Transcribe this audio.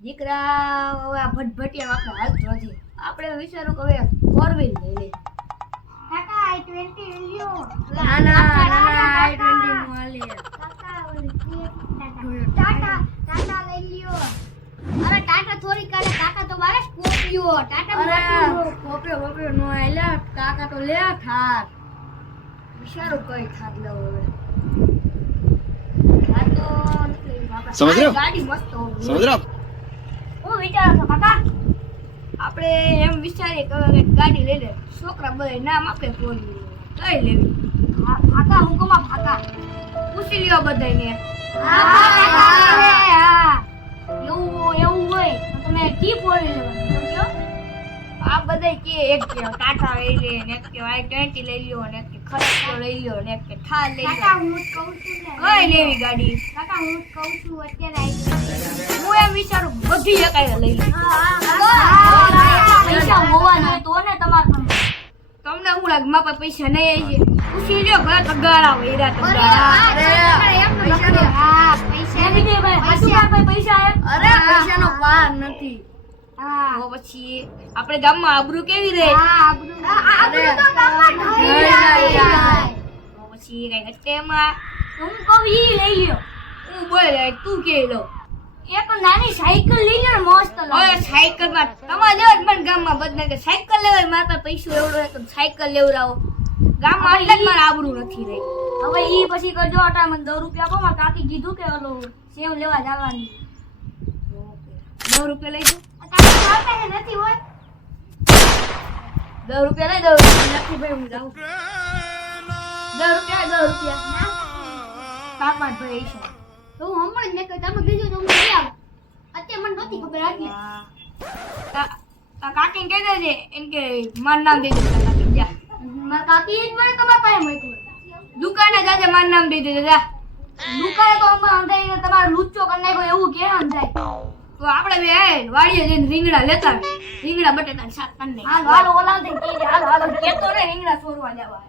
દીકરા હવે આ ભટભટિયા આપણે હાલતો નથી. આપણે વિચારું કે હવે ફોર વ્હીલ લઈ લે કાકા આઈ 20 લ્યો. ના ના ના ના આઈ ટ્વેન્ટી હાલે ટાટા ટાટા લઈ લ્યો. અરે ટાટા થોડી કાલે કાકા તો મારે સ્કોર્પિયો. ટાટા અરે. કોપીઓ કોપીઓ નો આયલા કાકા તો લે થાર. વિચારું કઈ થાર લઉં હવે. સમજ રહ્યો? ગાડી મસ્ત સમજ રહ્યો વિચારો છો કાકા? આપણે એમ વિચારીએ કે ગાડી લઈ લે. છોકરા બધા નામ આપે ફોન કઈ લેવી? હા, હું કમા ફાકા પૂછી લ્યો બધાને હા કાકા હા. એવું એવું હોય તમે કી બોલી લેવા આ બધા કે એક કે ટાટા લઈ લે ને એક કે આઈ ટ્વેન્ટી લઈ લ્યો ને એક કે ખરચો લઈ લ્યો ને એક કે થાર લઈ કાકા હું કહું છું ને. કઈ લેવી ગાડી? કાકા હું કહું છું અત્યારે હું એમ વિચારું બધી એકાઈ લઈ પૈસા હોવા તો ને તમારા તમને શું લાગે મારા પૈસા નહીં આવી પૂછી લ્યો તગારા તગારા. હા, પૈસા પૈસા. પૈસા અરે પૈસાનો પાર નથી. હા. તો પછી આપણે ગામમાં આબરૂ કેવી રહે? હા, આબરૂ- આબરૂ તો ગામમાં ઢળી જાય. તો પછી કઈ ઘટેમાં હું કહું ઈ લઈ લ્યો. હું બોલ તું કે લો. એક નાની સાયકલ લઈ લે ને મસ્ત લાગે. સાયકલમાં તમારે લેવા જ મને ગામમાં બદલે કે સાયકલ લેવાય મારા પાસે પૈસો એવડો હોય તો સાયકલ લેવડાવો. ગામમાં એટલે જ મારા આબરૂ નથી રહી. હવે ઈ પછી કરજો આટા મને દસ રૂપિયા આપો. મારા કાકી કીધું કે ઓલો સેવ લેવા જવાની. દસ રૂપિયા લઈ દઉં કાકી આવતા નથી હોય? દસ રૂપિયા લઈ દઉં નથી ભાઈ હું જાઉં. દસ રૂપિયા દસ રૂપિયા. પાપા ભાઈ છે. તો હું હમણાં જ ને કહ્યું, તમે કીધું તો હું લઈ આવું અત્યારે મને નહોતી ખબર આટલી. કાકી કહી દેજે એમ કે મારું નામ દઈ દેજે કાકી જા. મારા કાકી જ મને તમારા પાસે મળ્યું દુકાને જાજે મારું નામ દઈ છે જા. દુકાને તો હમણાં અંધાઈને તમારો લુચ્ચો કરી નાખ્યો એવું કે સમજાય તો આપણે બે વાડીએ જઈને રીંગણા લેતા. રીંગણા બટેટા શાક કરી હાલ હાલ ઓલા હાલ હાલો. કેતો ને રીંગણા ચોરવા જવા.